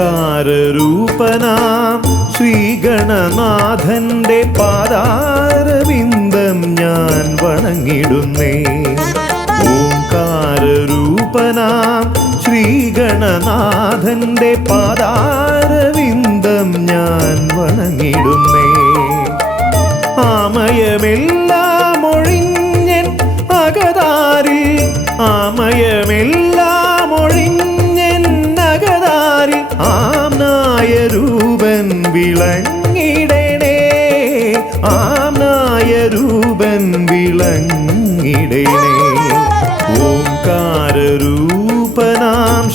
ഓംകാരരൂപനാം ശ്രീഗണനാഥന്റെ പാദാരവിന്ദം ഞാൻ വണങ്ങിടുന്നേ. ഓംകാരരൂപനാം ശ്രീഗണനാഥന്റെ പാദാരവിന്ദം ഞാൻ വണങ്ങിടുന്നേ. ആമയമെല്ലാം ഒഴിഞ്ഞൻ അകതാരിൽ, ആമയമെല്ലാം ഒഴിഞ്ഞൻ അകതാരിൽ ആംനായ രൂപൻ വിളങ്ങിടണേ. ആംനായ രൂപൻ വിളങ്ങിടണേ. ഓംകാരരൂപനാം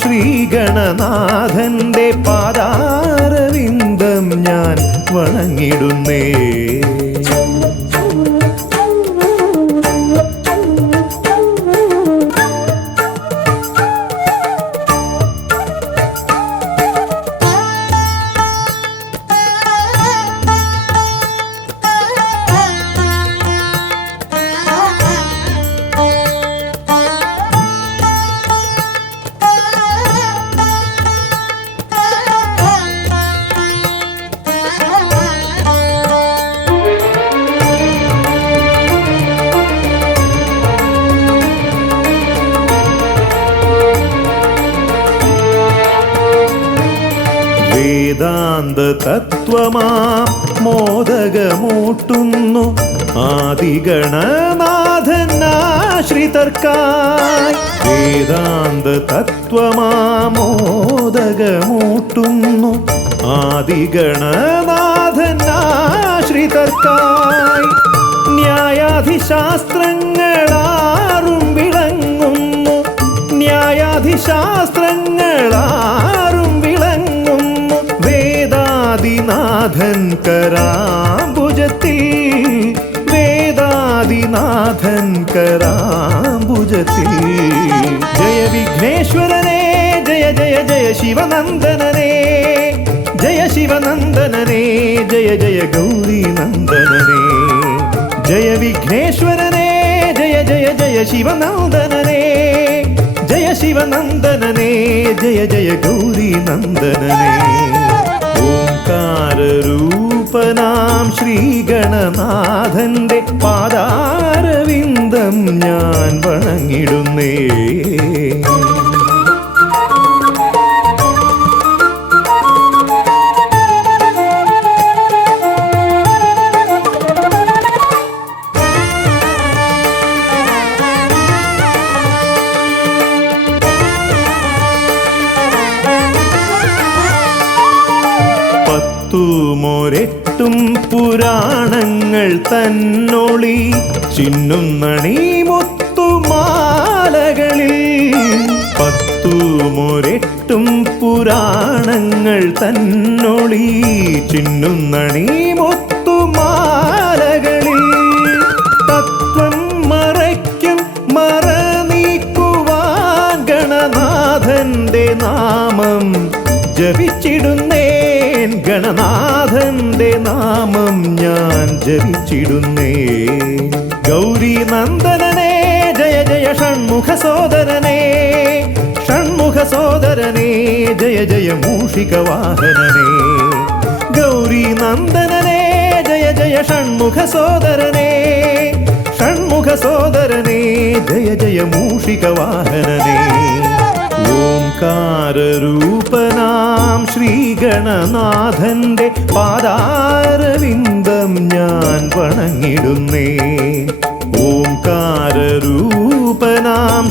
ശ്രീഗണനാഥന്റെ പാദാരവിന്ദം ഞാൻ വണങ്ങിടുന്നേ. വേദാന്ത തത്വമാം മോദകമൂട്ടുന്നു ആദിഗണനാഥനാശ്രിതർക്കായി. വേദാന്ത തത്വമാം മോദകമൂട്ടുന്നു ആദിഗണനാഥനാശ്രിതർക്കായി. ന്യായാധിശാസ്ത്രങ്ങളാറും വിളങ്ങുന്നു, ന്യായാധിശാസ്ത്രങ്ങളാറും വിളങ്ങുന്നു വേദാദിനാഥൻ കരാംബുജത്തിൽ. വേദാദിനാഥൻ കരാംബുജത്തിൽ. ജയ വിഘ്നേശ്വരനേ ജയ ജയ ജയ ശിവനന്ദനനേ. ജയ ശിവനന്ദനനേ ജയ ജയ ഗൗരീനന്ദനനേ. ജയ വിഘ്നേശ്വരനേ ജയ ജയ ജയ ശിവനന്ദനനേ. ജയ ശിവനന്ദനനേ ജയ ജയ ഗൗരീനന്ദനനേ. ഓംകാരരൂപനാം ശ്രീഗണനാഥന്റെ പാദാരവിന്ദം ഞാൻ വണങ്ങിടുന്നേ. ും പുരാണങ്ങൾ തന്നൊളി ചിന്നുന്നണി മുത്തുമാലകളിൽ. 10 പുരാണങ്ങൾ തന്നൊളി ചിന്നുന്നണി മുത്തുമാലകളിൽ. തത്വം മറയ്ക്കും മറ നീക്കുവാൻ ഗണനാഥന്റെ നാമം ജപിച്ചിടുന്നേ. ഗണനാഥന്റെ നാമം ഞാൻ ജപിച്ചിടുന്നേ. ഗൗരീനന്ദനനേ ജയ ജയ ഷൺമുഖ സോദരനേ. ഷൺമുഖ സോദരനേ ജയ ജയ മൂഷികവാഹനനേ. ഗൗരീനന്ദനനേ ജയ ജയ ഷൺമുഖ സോദരനേ. ഷൺമുഖ സോദരനേ ജയ ജയ മൂഷികവാഹനനേ. ഓംകാരരൂപനാം ശ്രീഗണനാഥന്റെ പാദാരവിന്ദം ഞാൻ വണങ്ങിടുന്നേ. ഓംകാരരൂപനാം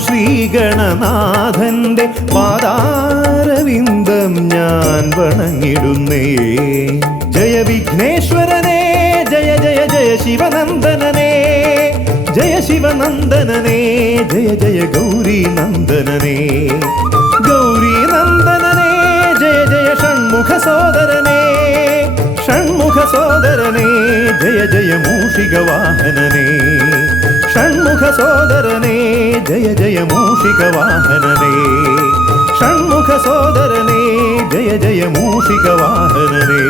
ശ്രീഗണനാഥന്റെ പാദാരവിന്ദം ഞാൻ വണങ്ങിടുന്നേ. ജയ വിഘ്നേശ്വരനേ ജയ ജയ ജയ ശിവനന്ദനനേ. ജയ ശിവനന്ദനനേ ജയ ജയ ഗൗരീനന്ദനനേ. ഗൗരീനന്ദനനേ ജയ ജയ ഷൺമുഖ സോദരനേ. ഷൺമുഖ സോദരനേ ജയ ജയ മൂഷികവാഹനനേ. ഷൺമുഖ സോദരനേ ജയ ജയ മൂഷികവാഹനനേ. ഷൺമുഖ സോദരനേ ജയ ജയ മൂഷികവാഹനനേ.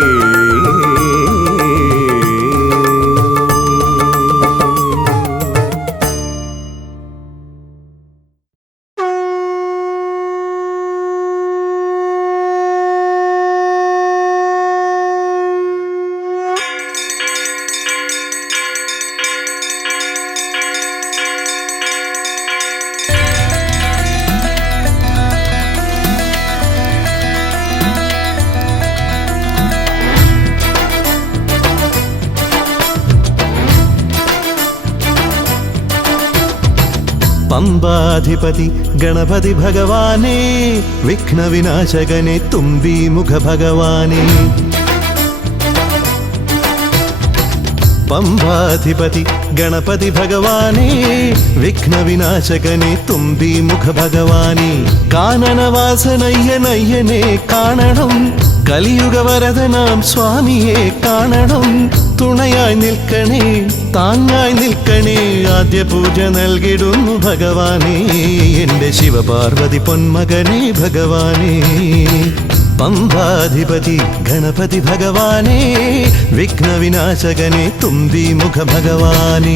പമ്പാധിപതി ഗണപതി ഭഗവാനേ വിഘ്നവിനാശകനെ തുമ്പി മുഖ ഭഗവാനേ പമ്പാധിപതി ഗണപതി ഭഗവാനേ വിഘ്നവിനാശകനെ തുമ്പി മുഖ ഭഗവാനേ കാനനവാസനയ്യനയ്യനെ കാണണം കലിയുഗവരദനാം സ്വാമിയെ കാണണം തുണയായി നിൽക്കണേ താങ്ങായി നിൽക്കണേ ആദ്യ പൂജ നൽകിടുന്നു ഭഗവാനേ എൻ്റെ ശിവപാർവതി പൊന്മകനേ ഭഗവാനേ പമ്പാധിപതി ഗണപതി ഭഗവാനേ വിഘ്നവിനാശകനെ തുമ്പി മുഖ ഭഗവാനേ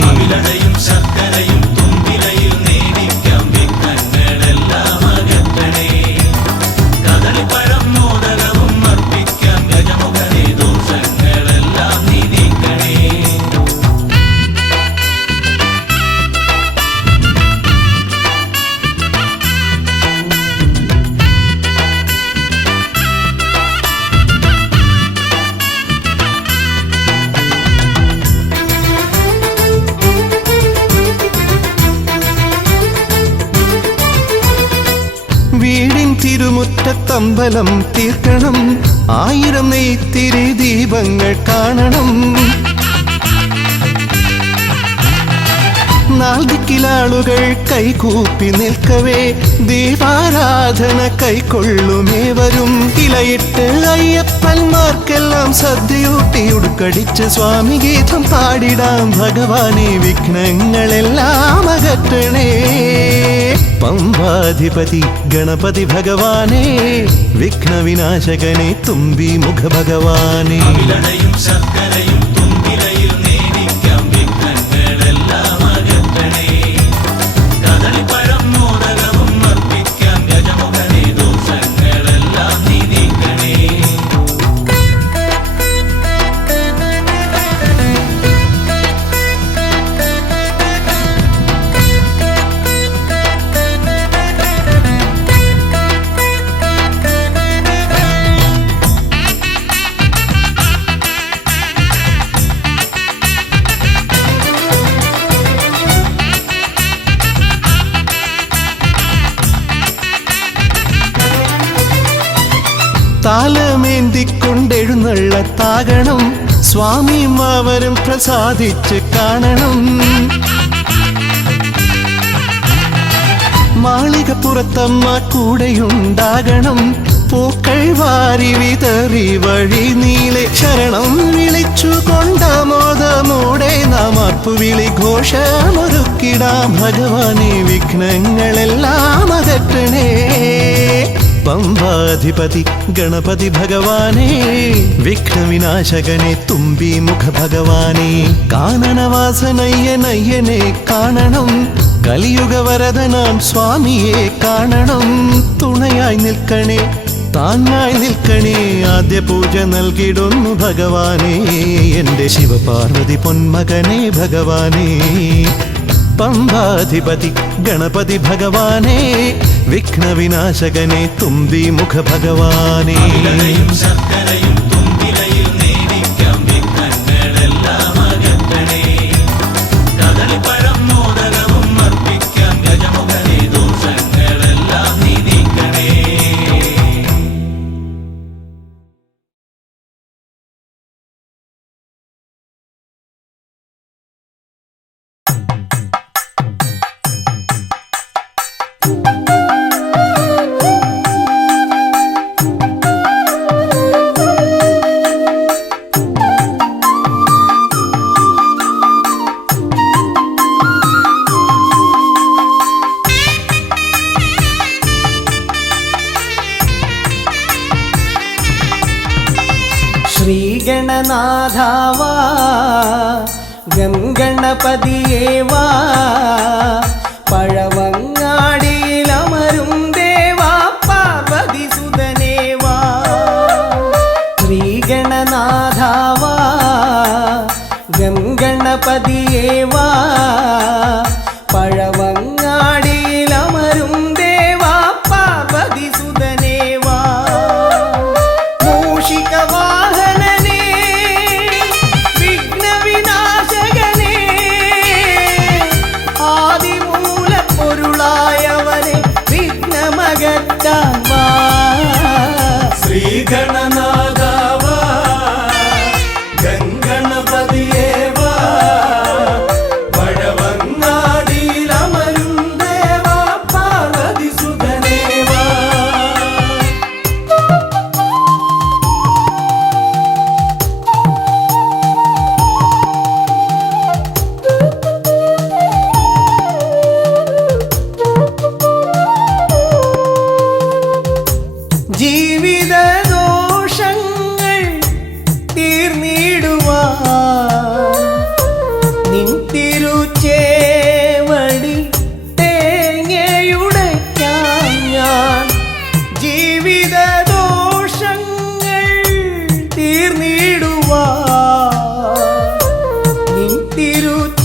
വീടിൻ തിരുമുറ്റത്തമ്പലം തീർക്കണം 1000 നെയ്ത്തിരി ദീപങ്ങൾ കാണണം നാൽദിക്കിലാളുകൾ കൈകൂപ്പി നിൽക്കവേ ദീപാരാധന കൈക്കൊള്ളുമേവരും ഇലയിട്ട് അയ്യപ്പന്മാർക്കെല്ലാം സദ്യയൂട്ടി ഉടുക്കടിച്ച് സ്വാമി ഗീതം പാടിടാം ഭഗവാനെ വിഘ്നങ്ങളെല്ലാം അകറ്റണേ പമ്പാധിപതി ഗണപതി ഭഗവാനേ വിഘ്നവിനാശകനെ തുമ്പി മുഖ ഭഗവാനേ താലമേന്തിക്കൊണ്ടെഴുന്നള്ളത്താകണം സ്വാമിയും അവരും പ്രസാദിച്ച് കാണണം മാളികപ്പുറത്തമ്മ കൂടെയുണ്ടാകണം പൂക്കൾ വാരി വിതറി വഴി നീളെ ശരണം വിളിച്ചു കൊണ്ടാമോദമോടെ നാം അർപ്പുവിളി ഘോഷമൊരുക്കിടാം ഭഗവാനെ വിഘ്നങ്ങളെല്ലാം അകറ്റണേ പമ്പാധിപതി ഗണപതി ഭഗവാനേ വിഘ്നവിനാശകനെ തുമ്പി മുഖ ഭഗവാനേ കാനനവാസനയ്യനയ്യനെ കാണണം കലിയുഗവരദനാം സ്വാമിയെ കാണണം തുണയായി നിൽക്കണേ താങ്ങായി നിൽക്കണേ ആദ്യ പൂജ നൽകിടുന്നു ഭഗവാനേ എൻ്റെ ശിവപാർവതി പൊന്മകനേ ഭഗവാനേ പമ്പാധിപതി ഗണപതി ഭഗവാനേ വിഘ്നവിനാശകനെ തുമ്പി മുഖ ഭഗവാനേ ശ്രീഗണനാഥാവാ ഗംഗണപതിയേവാ പഴവങ്ങാടിയിലമരും ദേവാ പാർവതി സുതനേവാ ശ്രീഗണനാഥാവാ ഗംഗണപതിയേവാ പഴവങ്ങാടിയിലമരും ദേവാ പാർവതി സുതനേവാ മൂഷികവാഹനനേ വിഘ്നവിനാശകനേ ആദിമൂലപ്പൊരുളാ ദോഷങ്ങൾ തീർന്നിടുവാൻ നിൻ തിരുച്ചേവടി തേങ്ങയുടയ്ക്കാൻ ഞാൻ ജീവിത ദോഷങ്ങൾ തീർന്നിടുവാൻ നിൻ തിരുച്ചേവടി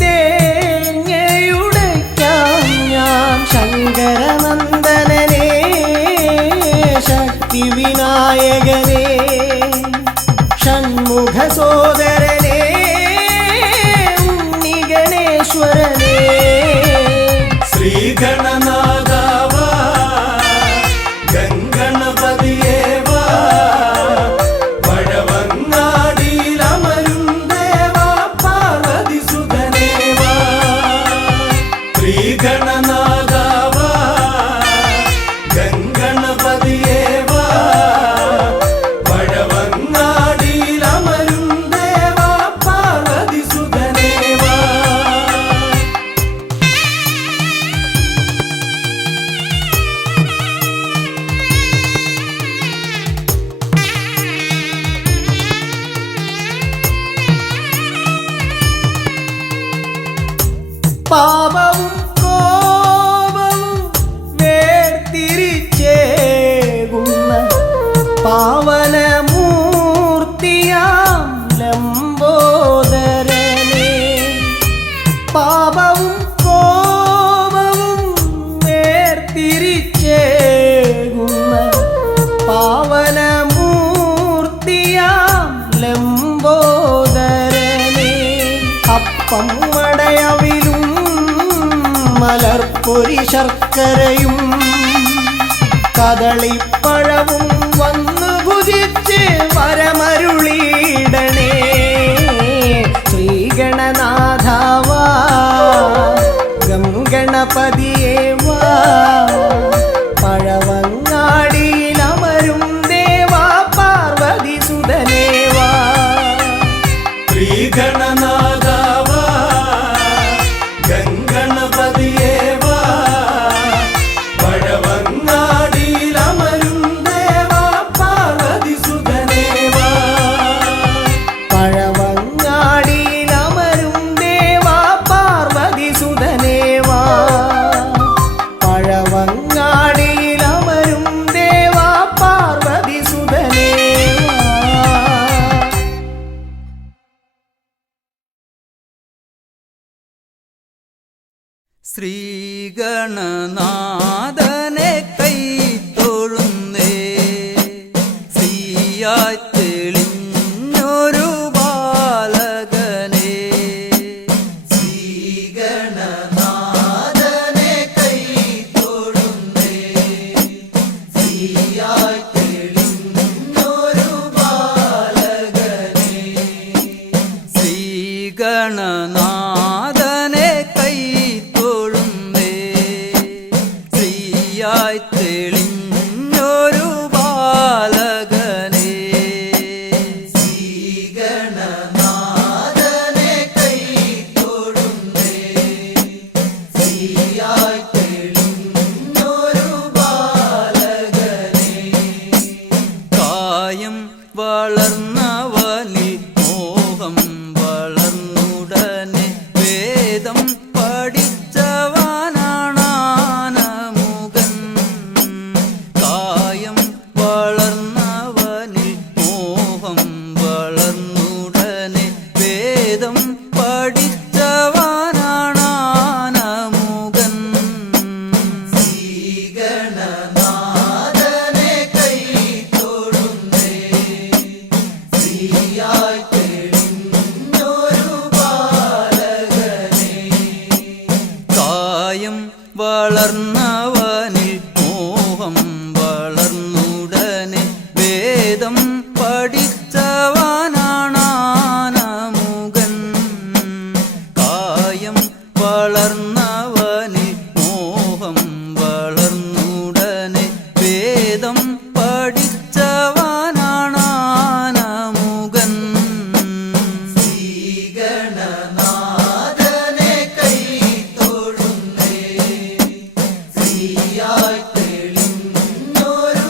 തേങ്ങയുടയ്ക്കാൻ ഞാൻ ശങ്കരനന്ദനനേ ശക്തി വിനായകനേ ഷൺമുഖ സോദരനേ ഉണ്ണിഗണേശ്വരനേ ശ്രീഗണനാഥാവ ഗംഗണപതിയേവ വഴവങ്ങാടിയിലമരും ദേവ പാർവതിസുതനേവ ശ്രീഗണനാഥാവ ഗംഗണപതിയേവ വഴവങ്ങാടിയിലമരും ദേവ പാർവതിസുതനേവ പാപവും കോപവും വേർതിരിച്ചേകുന്ന പാവനമൂർത്തിയാം ലംബോദരനേ പാപവും കോപവും വേർതിരിച്ചേകുന്ന പാവനമൂർത്തിയാം ലംബോദരനേ അപ്പം മടയവിലും മലർപ്പൊരി ശർക്കരയും കദളിപ്പഴവും വന്നു ഭുജിച്ച് വരമരുളിയിടണേ ശ്രീഗണനാഥാവാ ഗംഗണപതിയേവാ പഴവങ്ങാടിയിലമരും ദേവാ പാർവതിസുതനേവാ ശ്രീഗണനാഥാവ ഗംഗണപതിയേവ വഴവങ്ങാടിയിലമരും ദേവ പാർവതിസുതനേവ പഴവങ്ങാടിയിലമരും ദേവാ പാർവതിസുതനേവാ പഴവങ്ങാടിയിലമരും ദേവാ പാർവതിസുതനേവാ ശ്രീഗണനാഥനെ കൈത്തൊഴുന്നേ ശ്രീയായി തെളിഞ്ഞൊരു ബാലകനെ ശ്രീഗണനാഥനെ കൈത്തൊഴുന്നേ ശ്രീയായി തെളിഞ്ഞൊരു ബാലകനെ ശ്രീഗണനാഥനെ കൈത്തൊഴുന്നേ ശ്രീയായി തെളിഞ്ഞൊരു ബാലകനെ ശ്രീഗണനാഥനെ കൈത്തൊഴുന്നേ ശ്രീയായി തെളിഞ്ഞൊരു ബാലകനെ കായം വളർന്നവനിൽ മോഹം വളർന്നുടനെ വേദം പഠിച്ചവനാണാനമുകൻ കായം വളർന്നവനിൽ മോഹം വളർന്നുടനെ വേദം പഠിച്ചവനാണാനമുകൻ ശ്രീഗണനാഥനെ കൈത്തൊഴുന്നേ ശ്രീയായി തെളിഞ്ഞൊരു ബാലകനെ കായം വളർന്നവനിൽ മോഹം വളർന്നുടനെ വേദം പഠിച്ചവനാണാനമുകൻ കായം വളർന്നവനിൽ മോഹം വളർന്നുടനെ വേദം പഠിച്ചവനാണാനമുകൻ ശ്രീഗണനാഥനെ കൈത്തൊഴുന്നേ ശ്രീയായി തെളിഞ്ഞൊരു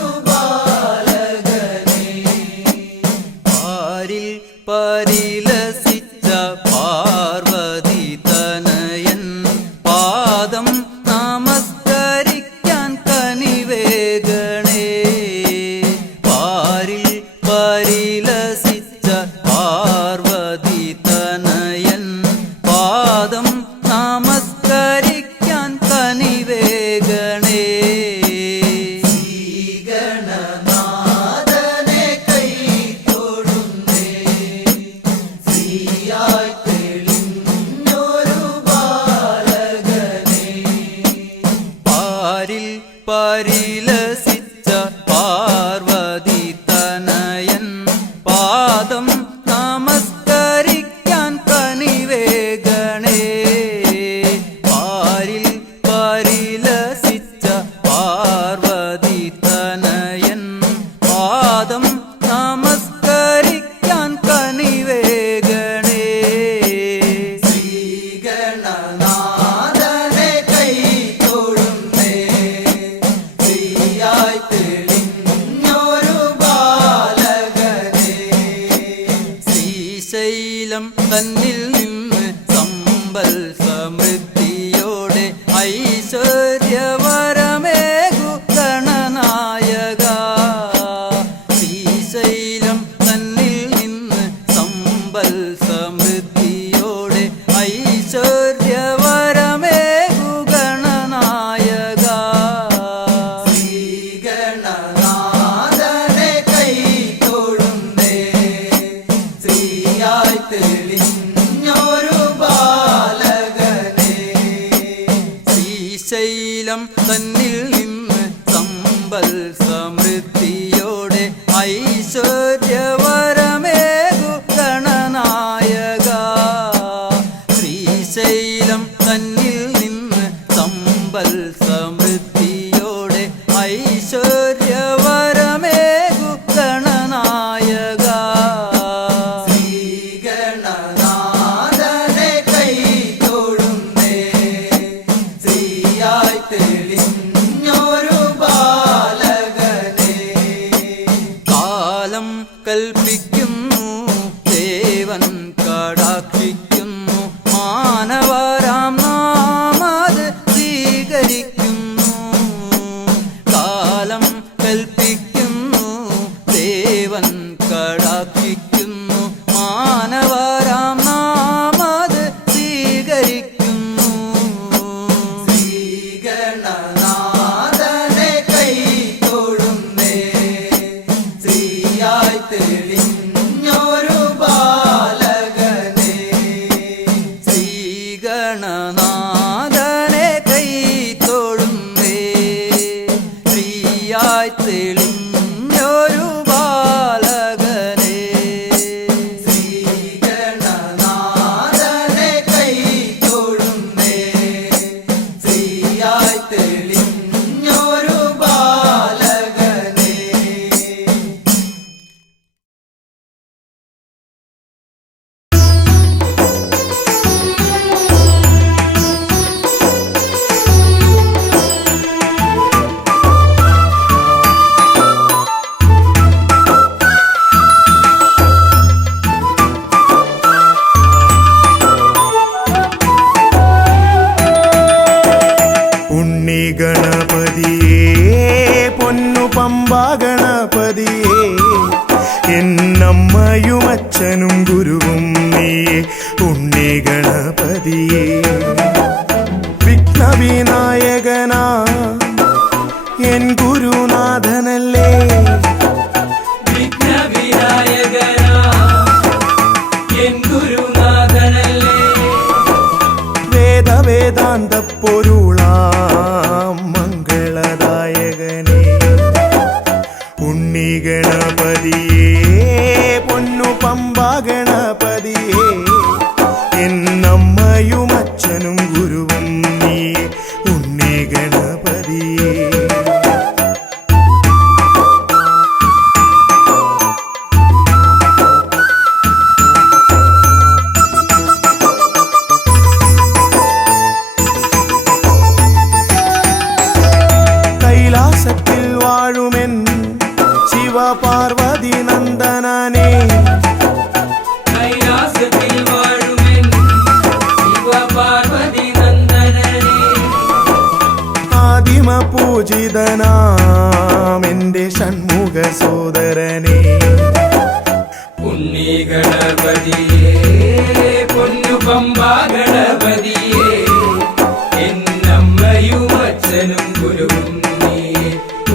തന്നിൽ നിന്ന് സമ്പൽ സമൃദ്ധിയോടെ ഐശ്വര്യവരമേകു ഗണനായക. ശ്രീശൈലം തന്നിൽ നിന്ന് സമ്പൽ സമൃദ്ധിയോടെ ഐശ്വര്യവരമേകു ഗണനായക. ശ്രീഗണനാഥനെ കൈ തൊഴുന്നേ, ശ്രീയായി തെളിഞ്ഞൊരു ബാലകനെ. ശ്രീശൈലം തന്നിൽ നിന്ന് സമ്പൽ സമൃദ്ധിയോടെ ഐശ്വര്യവരമേകു ഗണനായക. ശ്രീശൈലം തന്നിൽ നിന്ന് സമ്പൽ സമൃദ്ധിയോടെ ഐശ്വര്യവരമേകു ഗണനായക. ശ്രീഗണനാഥനെ കൈ തൊഴുന്നേ, ശ്രീയായി തെളിഞ്ഞൊരു ബാലകനെ. കാലം കൽപ്പിക്കുന്നു ദേവൻ കടാക്ഷിക്കുന്നു, മാനവരാം നാം അത് സ്വീകരിക്കുന്നു. കാലം കൽപ്പിക്കുന്നു ദേവൻ കടാക്ഷിക്കുന്നു, മാനവരാം നാം അത് സ്വീകരിക്കുന്നു. ശ്രീഗണനാഥനെ കൈ തൊഴുന്നേ, ശ്രീയായി തെളിഞ്ഞൊരു ബാലകനെ. ശ്രീഗണനാഥനെ കൈ തൊഴുന്നേ, ശ്രീയായി തെളിഞ്ഞൊരു ബാലകനെ. ശ്രീഗണനാഥനെ കൈ തൊഴുന്നേ, ശ്രീയായി തെളിഞ്ഞൊരു ബാലകനെ. ഉണ്ണി ഗണപതിയേ പൊന്നു പമ്പാ ഗണപതിയേ എന്നമ്മയും അച്ഛനും ഗുരുവും നീയേ. ഉണ്ണി ഗണപതിയേ വിഘ്നവിനായകനാ എൻ ഗുരുനാഥനല്ലേ. വിഘ്നവിനായകനാ എൻ ഗുരുനാഥനല്ലേ. വേദവേദാന്ത പൊരുളാം മംഗളദായകനേ. ഉണ്ണി ഗണപതിയേ പൊന്നു പമ്പാ ഗണപതിയേ എന്നമ്മയും അച്ഛനും ഗുരുവും നീയേ. ഉണ്ണി ഗണപതിയേ കൈലാസത്തിൽ വാഴുമെൻ ശിവപാർവതി നന്ദനനേ. കൈലാസത്തിൽ വാഴുമെൻ ശിവപാർവതി നന്ദനനെ. ആദിമ പൂജിതനാം എന്റെ ഷൺമുഖ സോദരനേ. ഉണ്ണി ഗണപതിയേ പൊന്നു പമ്പാ ഗണപതിയേ എന്നമ്മയും അച്ഛനും ഗുരുവും നീയേ.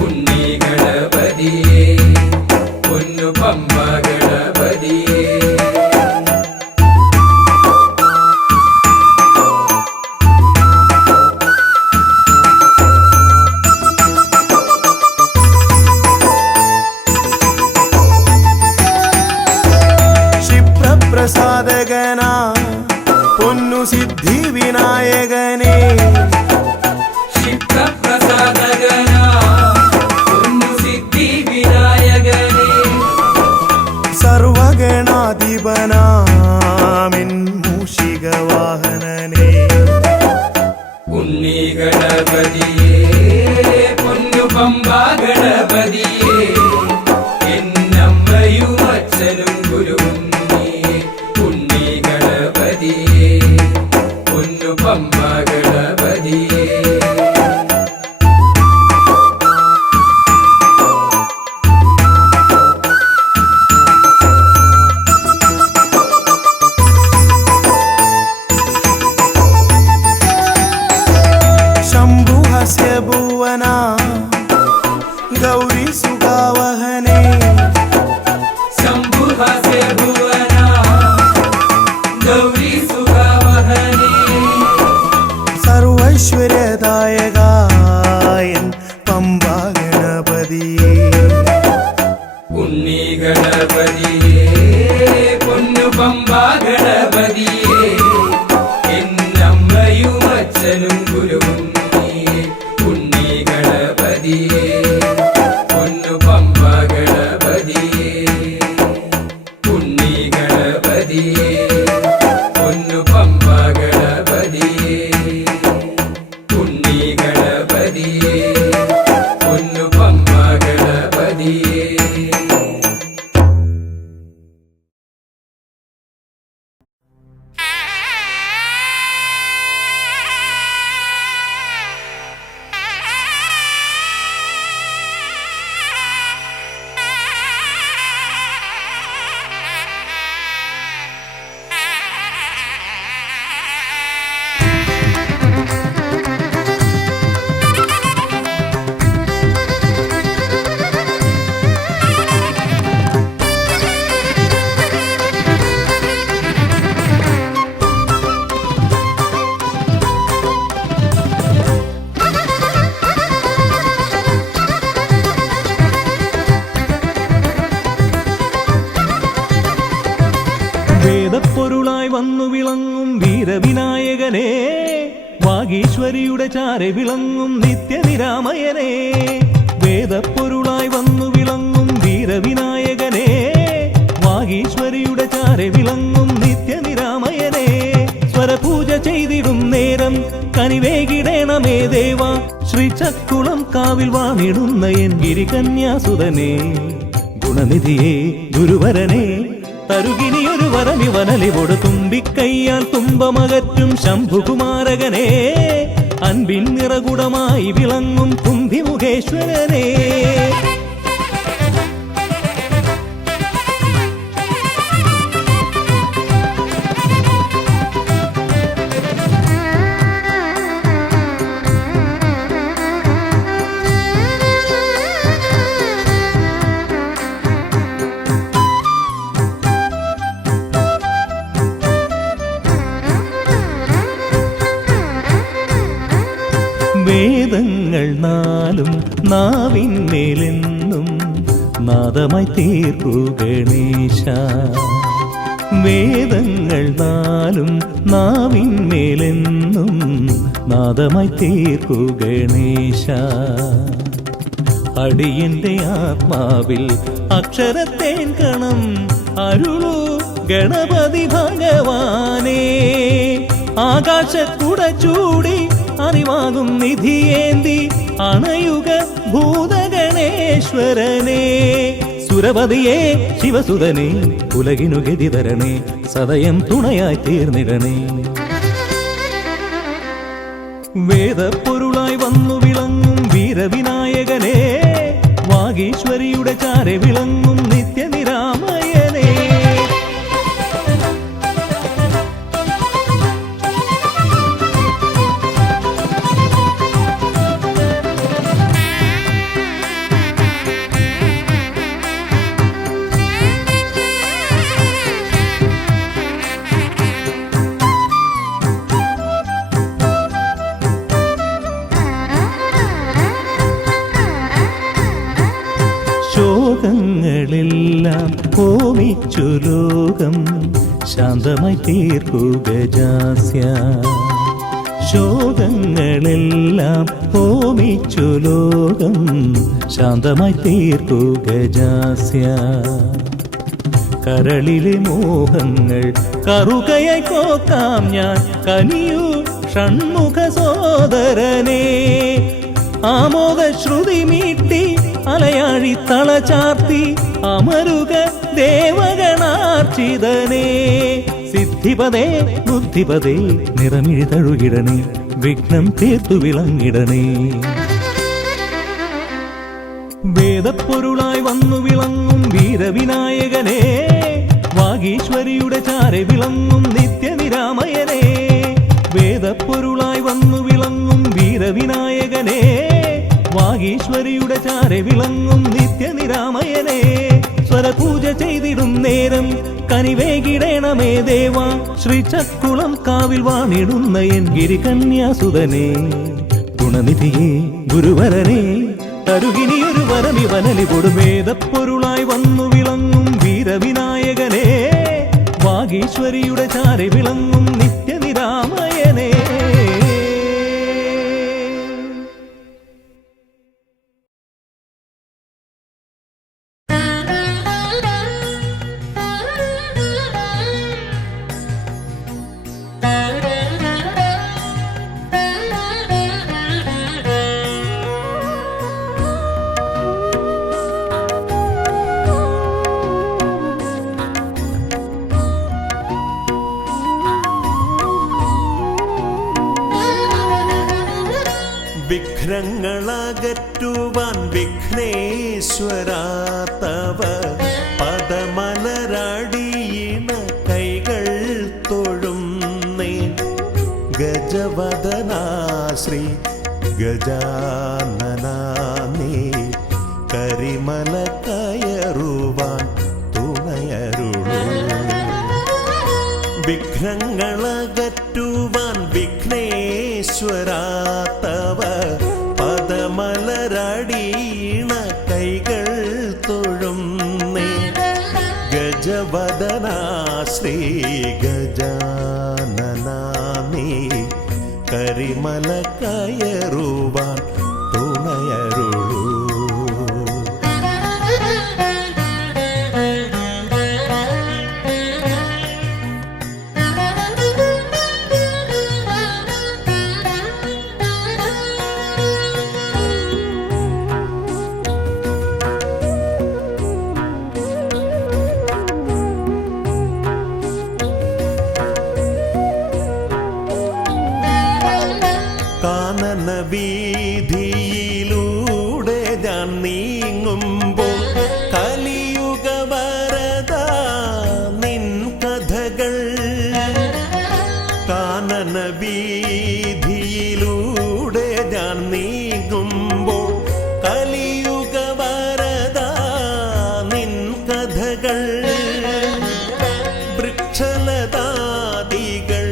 ഉണ്ണി ഗണപതിയേ പൊന്നു പമ്പാ ഗണപതിയേ. ക്ഷിപ്രപ്രസാദകനാ പൊന്നു സിദ്ധി വിനായകനേ. ക്ഷിപ്രപ്രസാദകനാ പൊന്നു സിദ്ധി വിനായകനേ. സർവഗണാധിപനാമിൻ മൂഷിക വാഹനനേ. ഉണ്ണി ഗണപതിയേ പൊന്നു പമ്പാ ഗണപതിയേ എന്നമ്മയും അച്ഛനും ഗുരുവും നീയേ. ഉണ്ണി ഗണപതിയേ सुगावहने शम्भुहास्य भुवना गौरी सुगावहने सर्वैश्वर्यदायकायन पम्बा गणपतिये उन्नी गणपतिये പൊന്നു പമ്പാ ഗണപതിയേ എന്നമ്മയും അച്ഛനും ഗുരുവും നീയേ ഉണ്ണി ഗണപതിയേ പൊന്നു പമ്പാ ഗണപതിയേ ഉണ്ണി ഗണപതിയേ പൊന്നു പമ്പാ ഗണപതിയേ ഉണ്ണി ഗണപതിയേ പൊന്നു പമ്പാ ഗണപതിയേ വേദപ്പൊരുളായി വന്നു വിളങ്ങും വീരവിനായകനെ വാഗീശ്വരിയുടെ ചാരെ വിളങ്ങും നിത്യനിരാമയനെ വേദപ്പൊരുളായി വന്നു വിളങ്ങും വീരവിനായകനെ വാഗീശ്വരിയുടെ ചാരെ വിളങ്ങും നിത്യനിരാമയനെ സ്വരപൂജ ചെയ്തിടും നേരം കനിവേകിടേണമേ ദേവ ശ്രീചക്കുളം കാവിൽ വാണിടുന്ന എൻ ഗിരികന്യാസുതനെ ഗുണനിധിയെ ഗുരുവരനെ തരുകിനിയൊരു വരമിവനലിവോട് തുമ്പിക്കയ്യാൽ തുമ്പമകറ്റും ശംഭുകുമാരകനെ അൻപിൻ നിറകുടമായി വിളങ്ങും കുന്തിമുഖേശ്വരനെ വേദങ്ങൾ നാലും നാവിന്മേലെന്നും നാദമായി തീർക്കൂ ഗണേശ വേദങ്ങൾ നാലും നാവിന്മേലെന്നും നാദമായി തീർക്കൂ ഗണേശ അടിയന്റെ ആത്മാവിൽ അക്ഷരത്തേൻ കണം അരുളൂ ഗണപതി ഭഗവാനേ ആകാശക്കുട ചൂടി അറിവാകും നിധിയേന്തി അണയുക ഭൂതഗണേശ്വരനെ സുരപതിയെ ശിവസുതനെ ഉലകിനു ഗതി തരണേ സദയം തുണയായി തീർന്നിടണേ വേദപ്പൊരുളായി വന്നു വിളങ്ങും വീരവിനായകനെ വാഗീശ്വരിയുടെ ചാരെ വിളങ്ങും നിത്യനിരാമയനെ ശോകങ്ങളെല്ലാം ഹോമിച്ചു ലോകം ശാന്തമായി തീർക്കൂ ഗജാസ്യ ശോകങ്ങളെല്ലാം ഹോമിച്ചു ലോകം ശാന്തമായി തീർക്കൂ ഗജാസ്യ കരളിലെ മോഹങ്ങൾ കറുകയായി കോക്കാം ഞാൻ കനിയൂ ഷൺമുഖ സോദരനെ ആമോദ ശ്രുതി മീട്ടി അലയാഴി തളചാർത്തി അമരുക ദേവഗണാർച്ചിതനേ സിദ്ധിപദേ ബുദ്ധിപദേ നിറമിഴി തഴുകിടണേ വിഘ്നം തീർത്തു വിളങ്ങിടണേ വേദപ്പൊരുളായി വന്നു വിളങ്ങും വീരവിനായകനെ വാഗീശ്വരിയുടെ ചാരെ വിളങ്ങും നിത്യനിരാമയനെ വേദപ്പൊരുളായി വന്നു വിളങ്ങും വീരവിനായകനെ വാഗീശ്വരിയുടെ ചാരെ വിളങ്ങും നിത്യനിരാമയനെ സ്വരപൂജ ചെയ്തിടും നേരം കനിവേകിടേണമേ ദേവ ശ്രീചക്കുളം കാവിൽ വാണിടുന്ന എൻ ഗിരികന്യാസുതനെ ഗുണനിധിയെ ഗുരുവരനെ തരുകിനിയൊരു വരമിവനലി കൊടുമേദപ്പൊരുളായി വന്നു വിളങ്ങും വീരവിനായകനെ വാഗീശ്വരിയുടെ ചാരെ വിളങ്ങും നിത്യനിരാമയനെ വിഘ്നങ്ങളകറ്റുവാൻ വിഘ്നേശ്വരാ തവ പദമലരടിയിണ കൈകൾ തൊഴുന്നേ ഗജവദനാ ശ്രീ ഗജാനനാ നീ കരിമല കയറുവാൻ തുണയരുളൂ വിഘ്നങ്ങളകറ്റുവാൻ വിഘ്നേശ്വരാ തവ പദമലരടിയിണ കൈകൾ തൊഴുന്നേ ഗജവദനാ ശ്രീ ഗജാനനാ നീ കരിമല കയറുവാൻ തുണയരുളൂ വീതിയിലൂടെ ഞാൻ നീങ്ങുമ്പോൾ കലിയുഗ വരദ നിൻ കഥകൾ കാനന വീതിയിലൂടെ ഞാൻ നീങ്ങുമ്പോൾ കലിയുഗ വരദ നിൻ കഥകൾ വൃക്ഷലതാദികൾ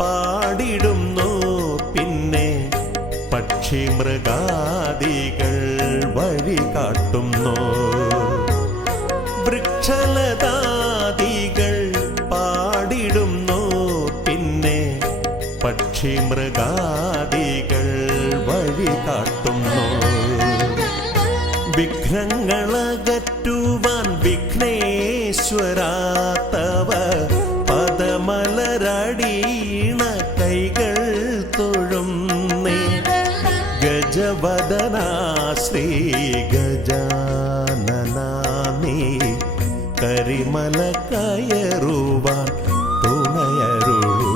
പാടിടുന്നു പക്ഷിമൃഗാദികൾ വഴി കാട്ടുന്നു വൃക്ഷലതാദികൾ പാടിടുന്നു പിന്നെ പക്ഷിമൃഗാദികൾ വഴി കാട്ടുന്നു വിഘ്നങ്ങളകറ്റുവാൻ വിഘ്നേശ്വരാ തവ പദമലരടിയിണ കൈകൾ തൊഴുന്നേ ഗജവദനാ ശ്രീ ഗജാനനാ നീ കരിമല കയറുവാൻ തുണയരുളൂ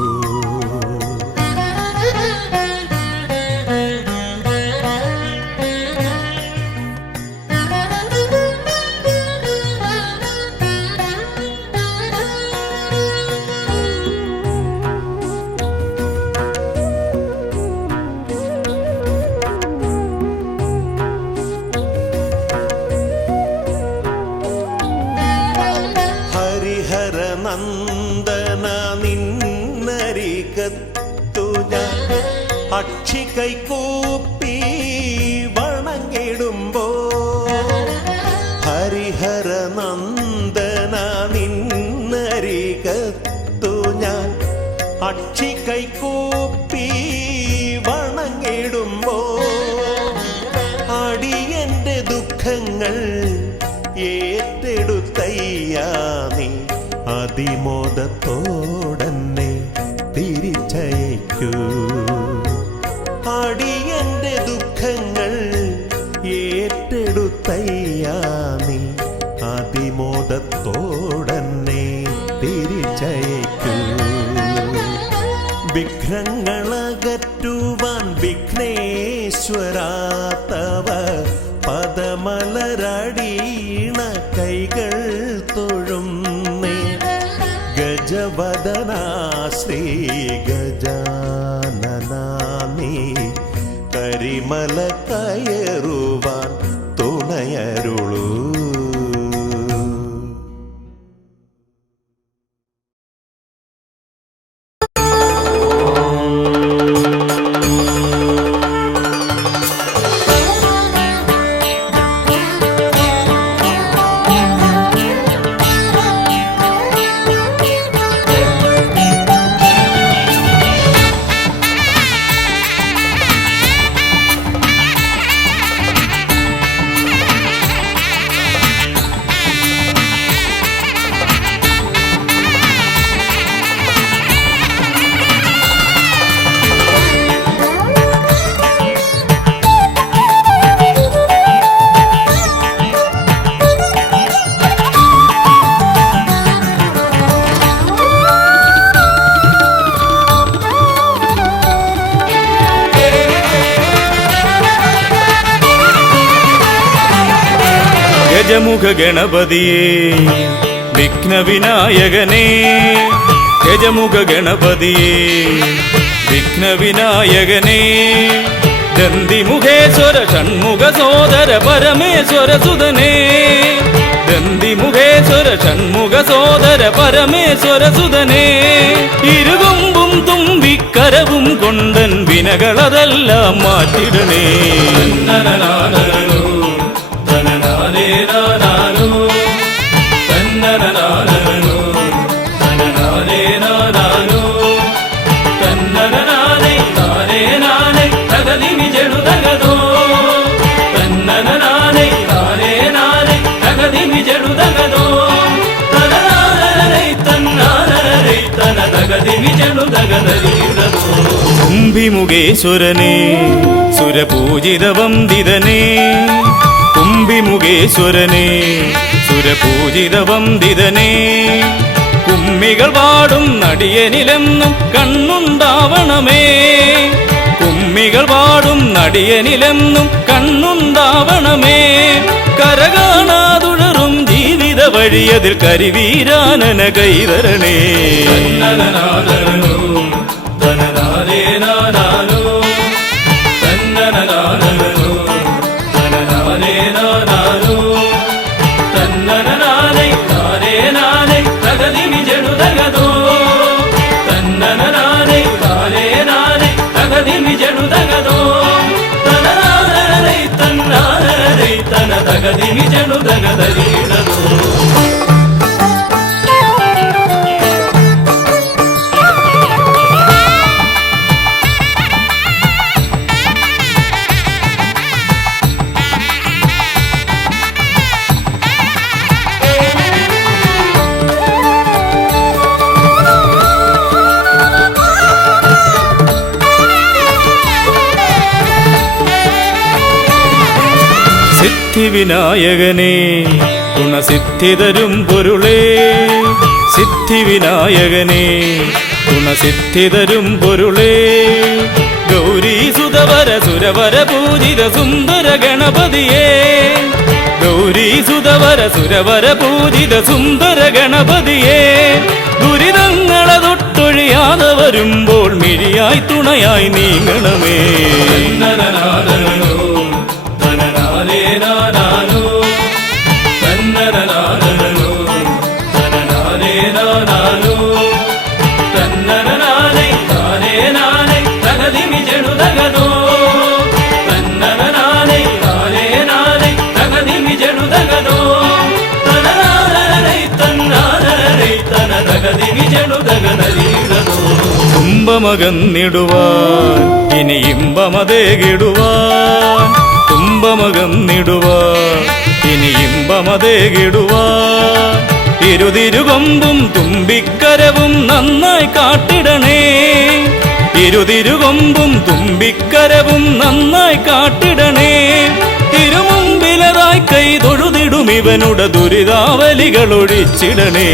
നന്ദന നിന്നരികത്തു ഞാൻ അക്ഷി കൈകൂപ്പി വണങ്ങിടുമ്പോ ഹരിഹര നന്ദന നിന്നരികത്തു ഞാൻ അക്ഷി കൈകൂപ്പി വണങ്ങിടുമ്പോ അടിയന്റെ ദുഃഖങ്ങൾ ഏറ്റെടുത്തയ്യാ നീ അതിമോദത്തോടന്നെ തിരിച്ചയക്കൂ അടിയന്റെ ദുഃഖങ്ങൾ ഏറ്റെടുത്തയ്യാ നീ അതിമോദത്തോടന്നെ തിരിച്ചയക്കൂ വിഘ്നങ്ങളകറ്റുവാൻ വിഘ്നേശ്വരാ തവ പദമലരടിയിണ കൈകൾ തൊഴുന്നേ ഗജവദനാ ശ്രീ ഗജാനനാ നീ കരിമല കയറു ഗജമുഖ ഗണപതിയേ വിഘ്നവിനായകനേ ഗജമുഖ ഗണപതിയേ വിഘ്നവിനായകനേ ദന്തിമുഖേശ്വര ഷൺമുഖ സോദര പരമേശ്വര സുതനേ ദന്തിമുഖേശ്വര ഷൺമുഖ സോദര പരമേശ്വര സുതനേ ഇരുകൊമ്പും തുമ്പിക്കരവും കൊണ്ടൻ വിനകളതെല്ലാം മാറ്റിടണേ കുംഭിമുഖേശ്വരനേ സുരപൂജിത വന്ദിതനേ കുംഭിമുഖേശ്വരനേ സുരപൂജിത വന്ദിതനേ കുമ്മികൾ പാടും നടിയനിലെന്നും കണ്ണുണ്ടാവണമേ കുമ്മികൾ പാടും നടിയനിലെന്നും കണ്ണുണ്ടാവണമേ കരകാണാതുഴറും ജീവിത വഴിയതിൽ കരിവീരാനന കൈതരണേ സിദ്ധിവിനായകനേ ഗുണസിദ്ധിതരും പൊരുളേ സിദ്ധിവിനായകനേ ഗുണസിദ്ധിതരും പൊരുളേ ഗൗരീസുതവര സുരവര പൂജിത സുന്ദര ഗണപതിയേ ഗൗരീസുതവര സുരവര പൂജിത സുന്ദര ഗണപതിയേ ദുരിതങ്ങളെ തൊട്ടൊഴിയാതെ വരുമ്പോൾ മിഴിയായി തുണയായി നീങ്ങണമേ തുമ്പമകന്നിടുവാൻ ഇനി ഇമ്പമതേകിടുവാൻ തുമ്പമകന്നിടുവാൻ ഇനി ഇമ്പമതേകിടുവാൻ ഇരുതിരുകൊമ്പും തുമ്പിക്കരവും നന്നായി കാട്ടിടണേ ഇരുതിരുകൊമ്പും തുമ്പിക്കരവും നന്നായി കാട്ടിടണേ തിരുമുമ്പിലതായി കൈ തൊഴുതിടും ഇവനുടെ ദുരിതാവലികൾ ഒഴിച്ചിടണേ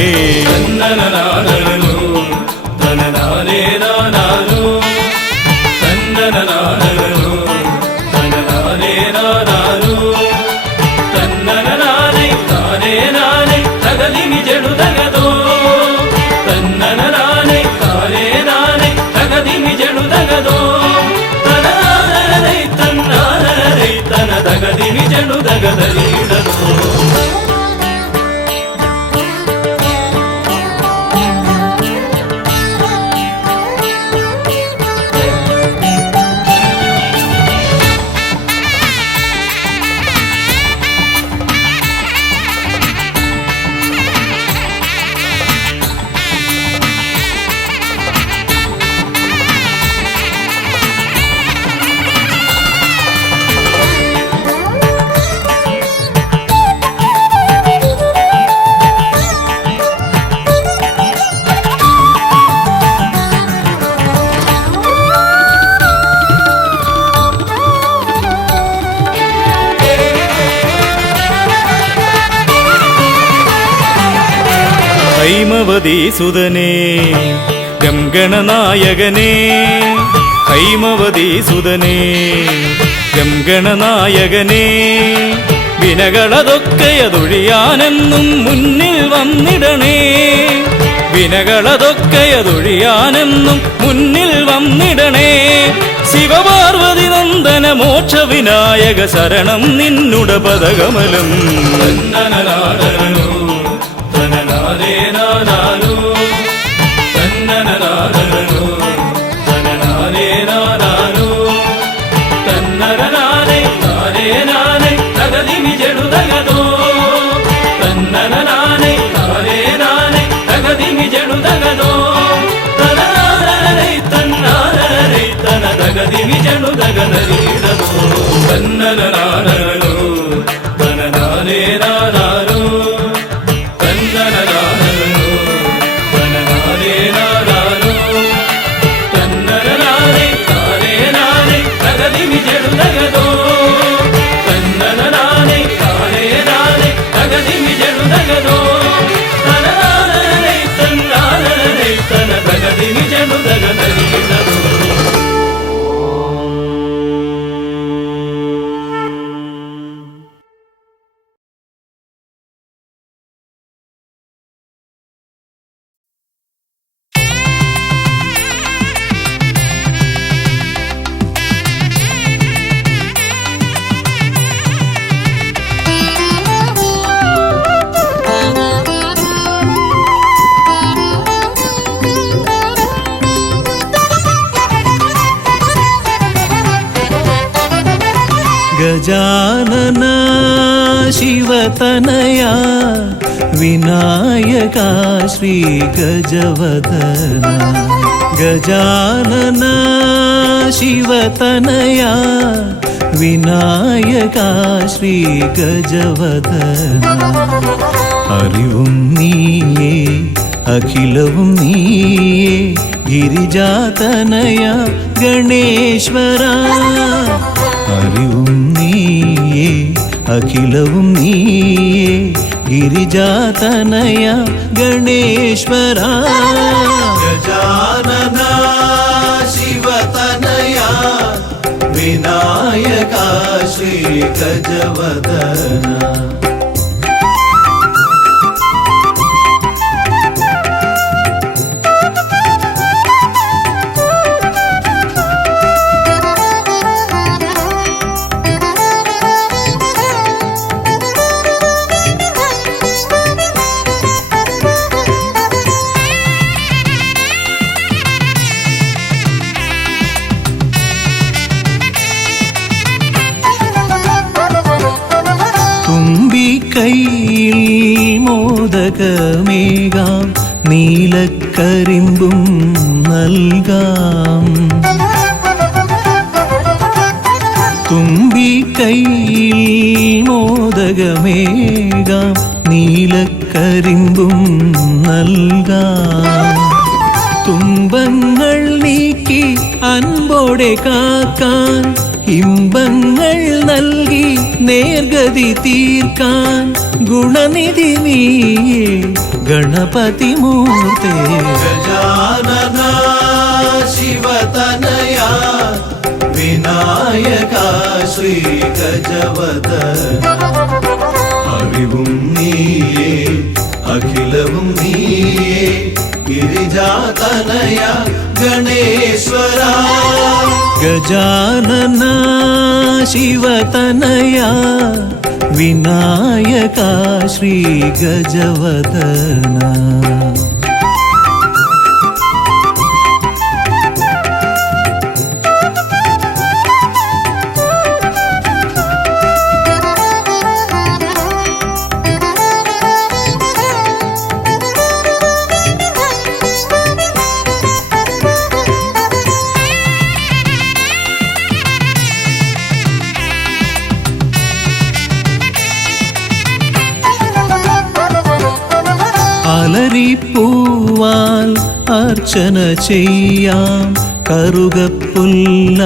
ഹൈമവതീസുതനേ ഗംഗണനായകനേ ഹൈമവതീസുതനേ ഗംഗണനായകനേ വിനകളതൊക്കെയതൊഴിയാനെന്നും മുന്നിൽ വന്നിടണേ. വിനകളതൊക്കെയതൊഴിയാനെന്നും മുന്നിൽ വന്നിടണേ. ശിവപാർവതി നന്ദന മോക്ഷ വിനായക ശരണം നിന്നുട പദകമലം. തന്നനനാദനോ തനനാദേ നാദാനോ തന്നനനാദനോ തനനാദേ നാദാനോ തന്നനനാദേ നാദേ നാദേ തകതിമി ജടുതകതോ തന്നനനാദേ നാദേ നാദേ തകതിമി ജടുതകതോ തനനാദനേ തന്നാദനേ തന തകതിമി ജടുതകതരീടതോ തന്നനനാദനോ തനനാദേ നാദാനോ തന്നനനാദനോ തനനാദേ നാദാനോ തന്നനനാദേ നാദേ നാദേ തകതിമി ജടുതകതോ തന്നനനാദേ നാദേ നാദേ തകതിമി ജടുതകതോ തനനാദനേ തന്നാദനേ തന തകതിമി ജടുതകതരീടതോ. ಗಜಾನನ ಶಿವತನಯ ವಿನಾಯಕ ಶ್ರೀ ಗಜವದನ. ಗಜಾನನ ಶಿವತನಯ ವಿನಾಯಕ ಶ್ರೀ ಗಜವದನ. അറിവും നീയേ അഖിലവും നീയേ ഗിരിജാതനയ ഗണേശ്വര. അറിവും നീയേ അഖിലവും നീയേ ഗിരിജാതനയ ഗണേശ്വര. ഗജാനന ശിവതനയ വിനായക ശ്രീ ഗജവദന. തുമ്പിക്കൈയിൽ മോദകമേകാം നീലക്കരിമ്പും നൽകാം. തുമ്പിക്കൈയിൽ മോദകമേകാം നീലക്കരിമ്പും നൽകാം. തുമ്പങ്ങൾ നീക്കി അൻപോടെ കാക്കാൻ ഇമ്പങ്ങൾ നൽകി നേർഗതി തീർക്കാൻ ഗുണനിധി നീയേ ഗണപതി മൂർത്തേ. ഗജാനന ശിവതനയ വിനായക ശ്രീ ഗജവദന. അറിവും നീയേ അഖിലവും നീയേ ഗിരിജാതനയ ഗണേശ്വര. ഗജാനന ശിവതനയ വിനായക ശ്രീ ഗജവദന. അലരിപ്പൂവാൽ അർച്ചന ചെയ്യാം കറുകപ്പുല്ലാൽ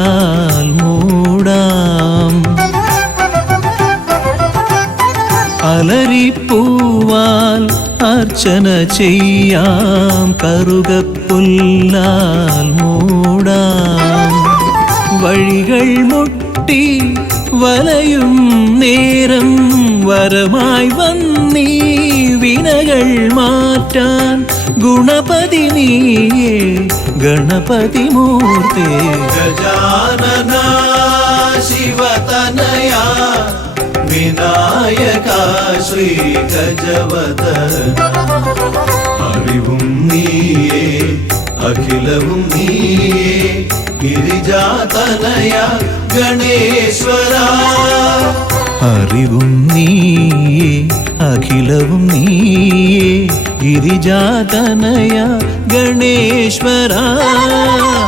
മൂടാം. അലരിപ്പൂവാൽ അർച്ചന ചെയ്യാം കറുകപ്പുല്ലാൽ മൂടാം. വഴികൾ മുട്ടി വലയും നേരം വരമായി വന്നീ വിനകൾ മാറ്റാൻ ഗുണപതി നീയേ ഗണപതി മൂർത്തേ. ഗജാനന ശിവതനയാ വിനായക ശ്രീ ഗജവദന അറിവും നീയേ അഖിലവും നീയേ ഗിരിജാതനയ ഗണേശ്വര അറിവും നീയേ അഖിലവും നീയേ ഗിരിജാതനയ ഗണേശ്വര.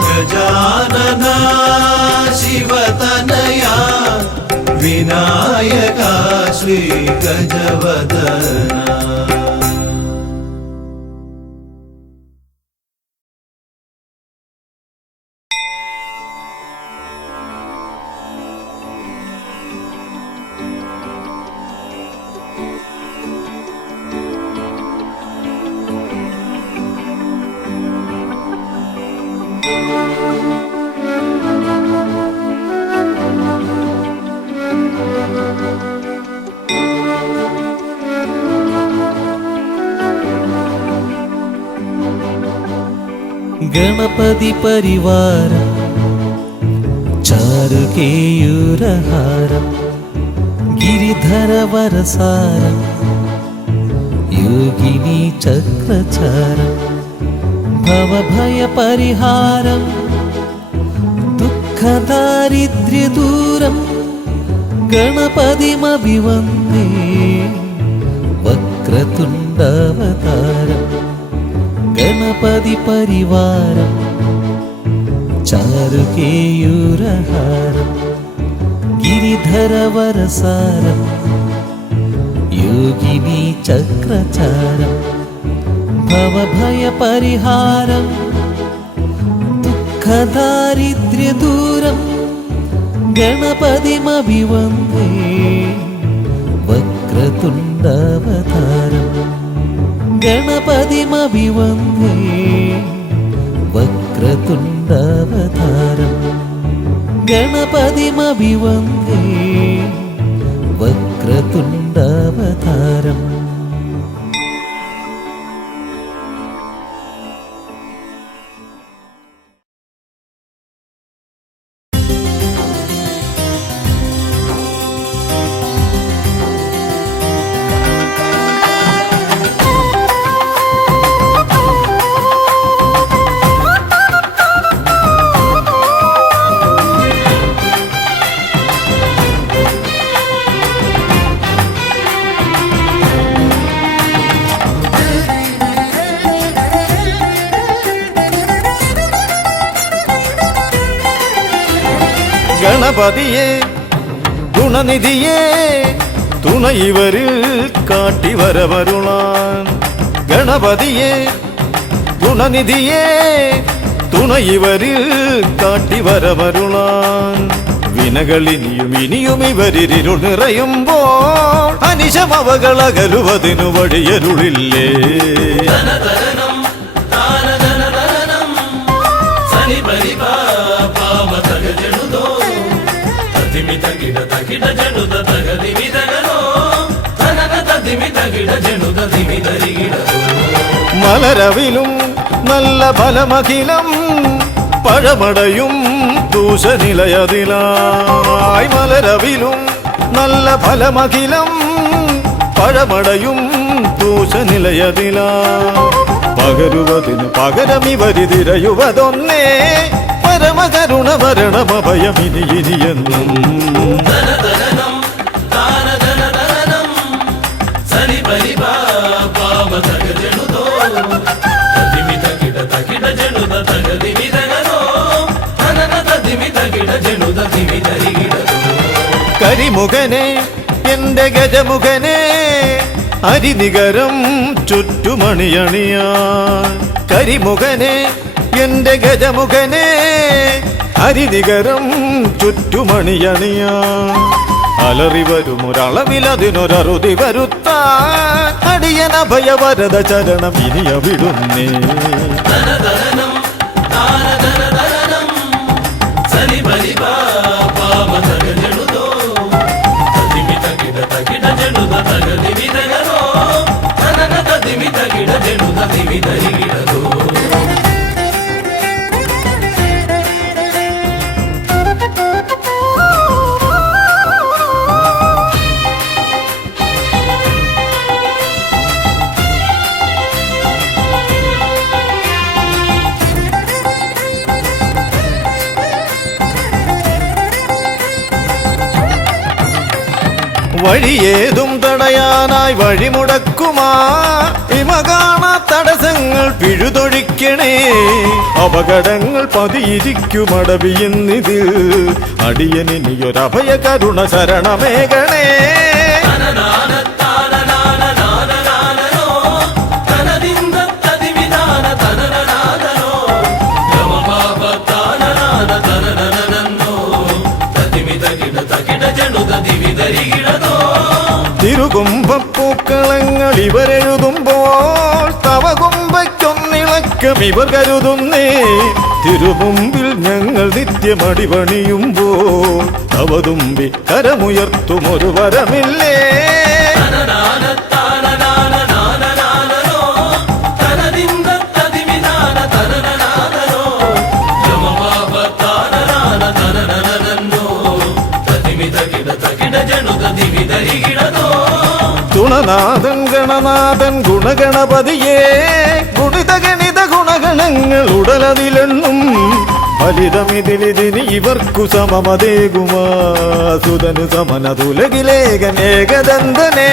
ഗജാനന ശിവതനയ വിനായക ശ്രീ ഗജവദന. ഗണപതി പരിവാരം ചാരുകേയൂരഹാരം ഗിരിധര വരസാരം യോഗിനി ചക്രചാരം ഭവഭയ പരിഹാരം ദുഃഖദാരിദ്ര്യദൂരം ഗണപതിമഭിവന്ദേ വക്രതുണ്ടവതാരം ഗണപതി പരിവാരം ചാരുകേയൂരഹാരം ഗിരിധര വരസാരം യോഗിനി ചക്രചാരം ഭവഭയ പരിഹാരം ദുഃഖദാരിദ്ര്യദൂരം ഗണപതിമഭിവന്ദേ വക്രതുണ്ടവതാരം ഗണപതിമഭിവന്ദേ വക്രതുണ്ടവതാരം ഗണപതിമഭിവന്ദേ വക്രതുണ്ടവതാരം. ഗണപതിയെ ഗുണനിധിയെ തുണയിവരിൽ കാട്ടിവരവരുളാൻ. ഗണപതിയെ ഗുണനിധിയെ തുണയിവരിൽ കാട്ടിവരവരുളാൻ. വിനകളിനിയും ഇനിയും ഇവരിരുൾ നിറയുമ്പോൾ അനിശമവകളകലുവതിനു വഴിയരുളില്ലേ. മലരവിലും നല്ല ഫലമഖിലം പഴമടയും ദൂഷനിലയതിലായി. മലരവിലും നല്ല ഫലമഖിലം പഴമടയും ദൂഷനിലയതിലായി. പകരുവതിനു പകരമിവരിതിരയുവതൊന്നേ പരമകരുണ വരണമഭയമിനി ഇനിയെന്നും. കരിമുഖനെ എന്റെ ഗജമുഖനെ അരിനികരം ചുറ്റുമണിയണിയാൻ. കരിമുഖനെ എന്റെ ഗജമുഖനെ അരിനികരം ചുറ്റുമണിയണിയാൻ. അലറി വരുമൊരളവിലതിനൊരറുതി വരുത്താൻ അടിയന ഭയവരത ചരണം ഇനിയ വിടുന്നേ. വഴിയേതും തടയാനായി വഴിമുടക്കുമാ ഇമ കാണാ തടസ്സങ്ങൾ പിഴുതൊഴിക്കണേ അപകടങ്ങൾ പതിയിരിക്കുമടവിയെന്നിതിൽ അടിയനിയൊരഭയ കരുണ ശരണമേകണേ തിരുകുംഭപ്പൂക്കളങ്ങൾ ഇവരെഴുതുമ്പോൾ തവ കുംഭയ്ക്കൊന്നിളക്കം ഇവർ കരുതുന്നേ തിരുമുമ്പിൽ ഞങ്ങൾ നിത്യമടിപണിയുമ്പോൾ തവതുമ്പി കരമുയർത്തുമൊരു വരമില്ലേ ഗുണനാഥൻ ഗണനാഥൻ ഗുണഗണപതിയേ ഗുണിത ഗണിത ഗുണഗണങ്ങൾ ഉടലതിലെണ്ണും ഫലിതമിതിലിതിന് ഇവർക്കു സമമതേകുമാ സുതനു സമനതുലകിലേകനേകദന്തനേ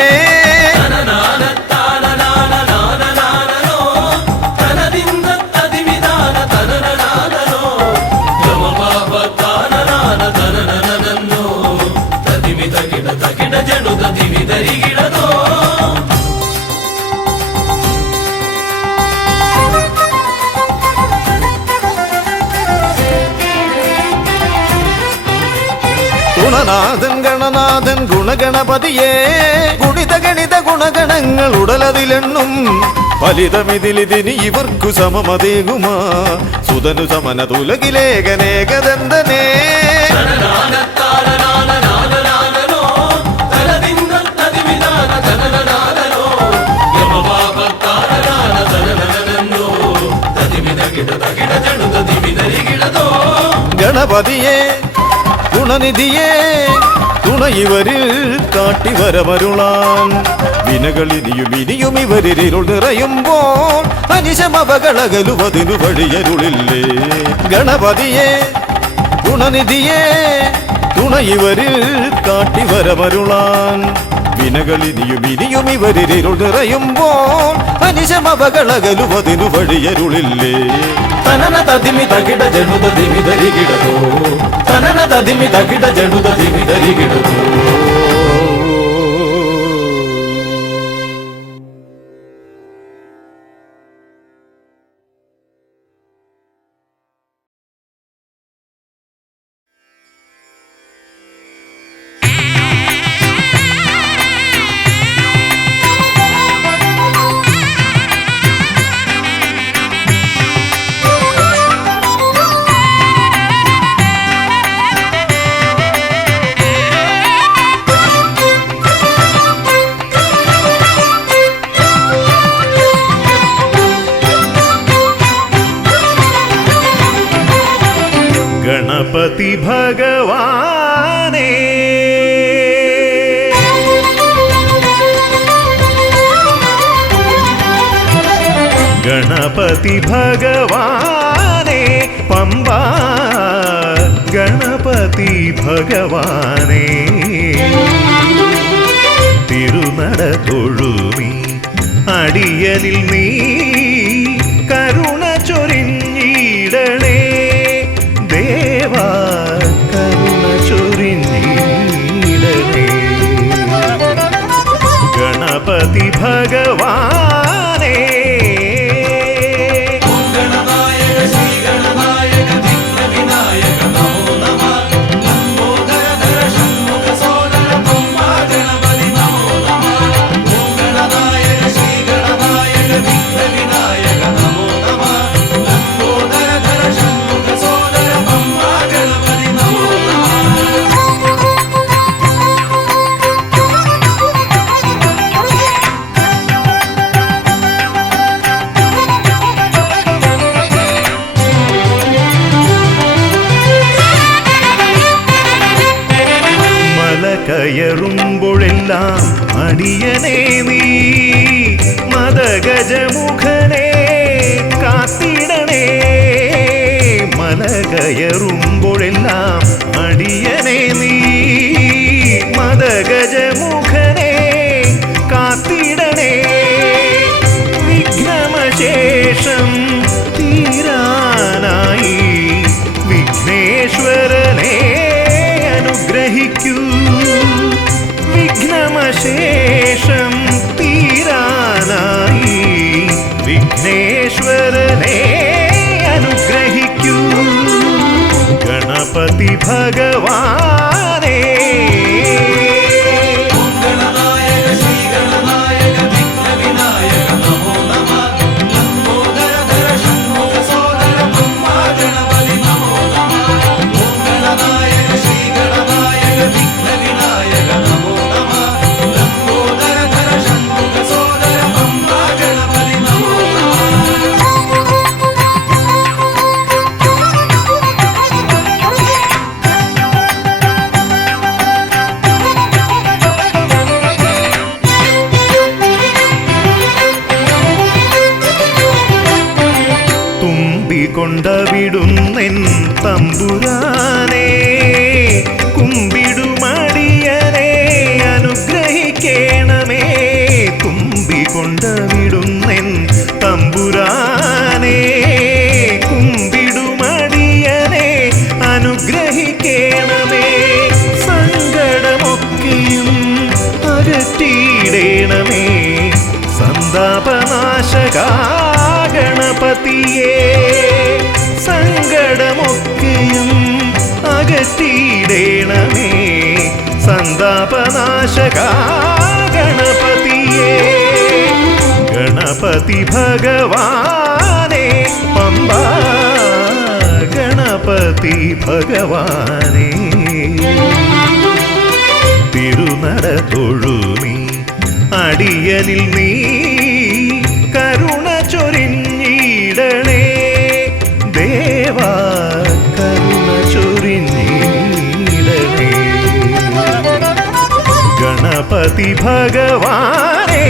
ഗുണനാഥൻ ഗണനാഥൻ ഗുണഗണപതിയേ ഗുണിത ഗണിത ഗുണഗണങ്ങൾ ഉടലതിലെണ്ണും ഫലിതമിതിലിതിന് ഇവർക്കു സമമതേകുമാ സുതനു സമനതുലകിലേകനേകദന്തനേ ഗണപതിയേ ഗുണനിധിയേ തുണയിവരിൽ കാട്ടിവരമരുളാൻ വിനകളിനിയും ഇനിയും ഇവരിരുൾ നിറയുമ്പോൾ അനിശമപകളകലുവതിനു വഴിയരുളില്ലേ ഗണപതിയേ ഗുണനിധിയേ തുണയിവരിൽ കാട്ടിവരമരുളാൻ വിനകളിനിയും ഇനിയും ഇവരിരുൾ നിറയുമ്പോൾ അനിശമപകളകലുവതിനു വഴിയരുളില്ലേ തനന തതിമി തകിട ജനുത ദിമി ധരികിടതോ തനന തതിമി തകിട ജനുത ദിമി ധരികിടതോ ഗണപതി ഭഗവാനേ ഗണപതി ഭഗവാനേ പമ്പ ഗണപതി ഭഗവാനേ തിരുനട തൊഴുമീ അടിയനിൽ നീ കരുണ ചൊരിഞ്ഞിടണേ ദേവാ കരുണ ചൊരിഞ്ഞിടണേ ഗണപതി ഭഗവാനേ കയറുമ്പോഴെല്ലാം അടിയനേ നീ മദഗജമുഖനെ കാത്തിടണേ മല കയറുമ്പോഴെല്ലാം അടിയനേ നീ മദഗജമുഖ വിഘ്നേശ്വരനെ അനുഗ്രഹിക്കൂ ഗണപതി ഭഗവാനേ. ഗണനായക ശ്രീ ഗണനായക വിഘ്നവിനായക നമോ നമഃ. ലംബോദരധര ഷൺമുഖ സോദര ബ്രഹ്മാ ഗണപതി നമോ നമഃ. ഓം ഗണനായക ശ്രീ ഗണനായക വിഘ്നവിനായക നമോ നമഃ. ലംബോദരധര ഷൺമുഖ സോദര ബ്രഹ്മാ ഗണപതി നമോ നമഃ. തുമ്പികൊണ്ടവിടുന്നെൻ തമ്പുരാനെ കുമ്പിടുമടിയനെ അനുഗ്രഹിക്കണമേ. തുമ്പികൊണ്ടവിടുന്നെൻ തമ്പുരാനെ കുമ്പിടുമടിയനെ അനുഗ്രഹിക്കണമേ. സങ്കടമൊക്കെയും അകറ്റിയിടണമേ സന്താപനാശകാ ഗണപതിയേ. സങ്കടമൊക്കെയും അകറ്റിയിടണമേ സന്താപനാശകാ ഗണപതിയേ. ഗണപതി ഭഗവാനേ പമ്പാ ഗണപതി ഭഗവാനേ. തിരുനട തൊഴുമീ അടിയനിൽ നീ കരുണ ചൊരിഞ്ഞിടണേ ദേവാ കരുണ ചൊരിഞ്ഞിടണേ. ഗണപതി ഭഗവാനേ